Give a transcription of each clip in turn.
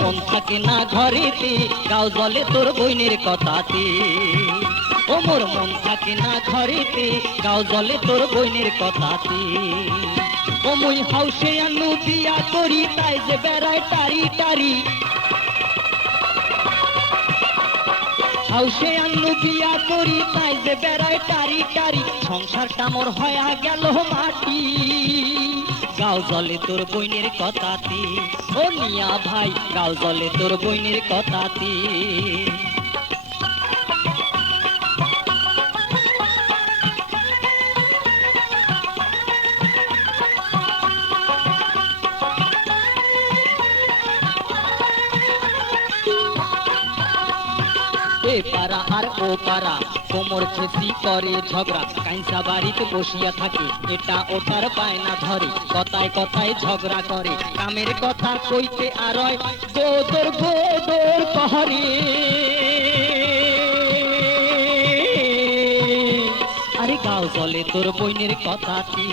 মন থাকে না ঘরেতে, গাও জলে তোর বইনের কথাতে। ও মোর মন থাকে না ঘরেতে, গাও জলে তোর বইনের কথাতে। ও মুই হাউসে আনু বিয়া করি, তাই যে বেড়ায় টারি টারি। হাউসে আনু বিয়া করি, তাই যে বেড়ায় টারি টারি। সংসারটা মোর হয়া গেল মাটি, গাও জলে তোর বইনের কথাতে। ও মিয়া ভাই, গাও জলে তোর বইনের কথাতে। এ পাড়া আর ও পাড়া কোমর ছেঁচি করে ঝগড়া, কাইসা বাড়িতে বসিয়া থাকে, এটা ওটার পায়না ধরে, কথায় কথায় ঝগড়া করে, কামের কথা কইতে আরয় গোদর গোদর কহরে। আরে গাও জলে তোর বইনের কথাতে।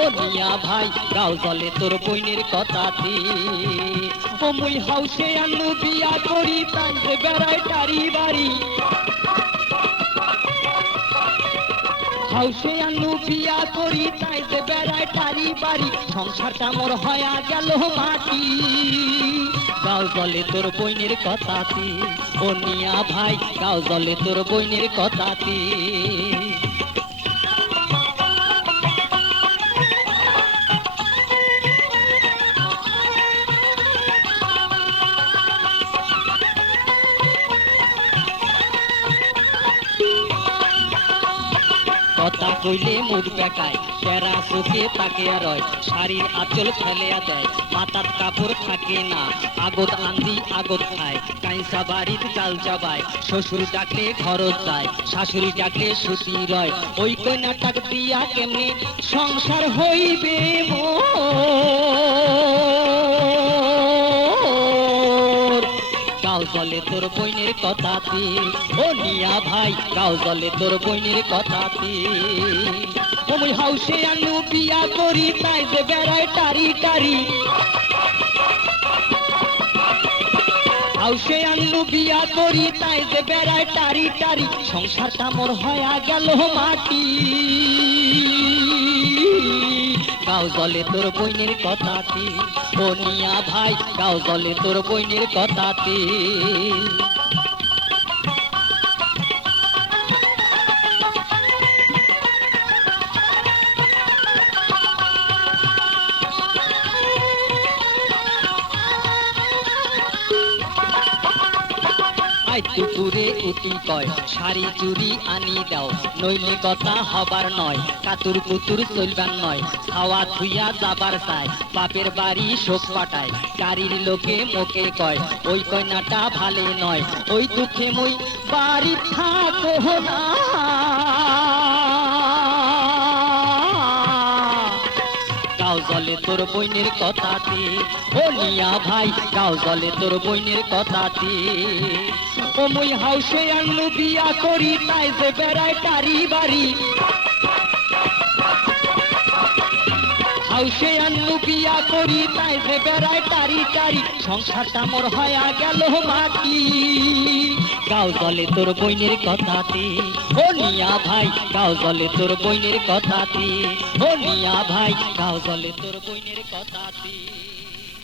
ও মিয়া ভাই, গাও জলে তোর বইনের কথাতে। ও মুই হাউসে আনু বিয়া করি, তাই যে বেড়ায় টারি বাড়ি। হাউসে আনু বিয়া করি, তাই যে বেড়ায় টারি বাড়ি। সংসারটা মোর হয়া গেল মাটি, গাও জলে তোর বইনের কথাতে। ও মিয়া ভাই, গাও জলে তোর বইনের কথাতে। কথা কইলে মুখ বেকায়, টেরা চোখে তাকে রয়, শাড়ির আঁচল ফেলিয়া দেয়, মাথার কাপড় থাকে না, আগত আন্দি আগত খায়, কাইসা বাড়িতে চাল চাবায়, শ্বশুর ডাকলে খরচ যায়, শাশুড়ি ডাকলে সুতি রয়। ওই কন্যাটাক দিয়া কেমনি সংসার হইবে মোর, গাও জলে তোর বইনের কথাতে। ও মিয়া ভাই, গাও জলে তোর বইনের কথাতে। ও মুই হাউসে আনু বিয়া করি, তাই যে বেড়ায় টারি টারি। হাউসে আনু বিয়া করি, তাই যে বেড়ায় টারি টারি। সংসারটা মোর হয়া গেল মাটি, গাও জলে তোর বইনের কথাতে। ও মিয়া ভাই, গাও জলে তোর বইনের কথাতে। আই দুপুরে উঠি কয়, শাড়ি চুড়ি আনি দাও, নইলে কথা হবার নয়, কাতুর কুতুর চলবার নয়, খাওয়া থুইয়া যাবার চায়, বাপের বাড়ি শোক পাঠায়, গাড়ির লোকে মোকে কয়, ওই কন্যাটা ভালে নয়, ওই দুঃখে মই বাড়ি থাকো না। গাও জলে তোর বইনের কথাতে। ও মিয়া ভাই, গাও জলে তোর বইনের কথাতে। ও মুই হাউসে আনু বিয়া করি, তাই যে বেড়ায় টারি বাড়ি। হাউসে আনু বিয়া করি, তাই যে বেড়ায় টারি টারি। সংসারটা মোর হয়া গেল মাটি, গাও জলে তোর বইনের কথাতে। ও মিয়া ভাই, গাও জলে তোর বইনের কথাতে। ও মিয়া ভাই, গাও জলে তোর বইনের কথাতে।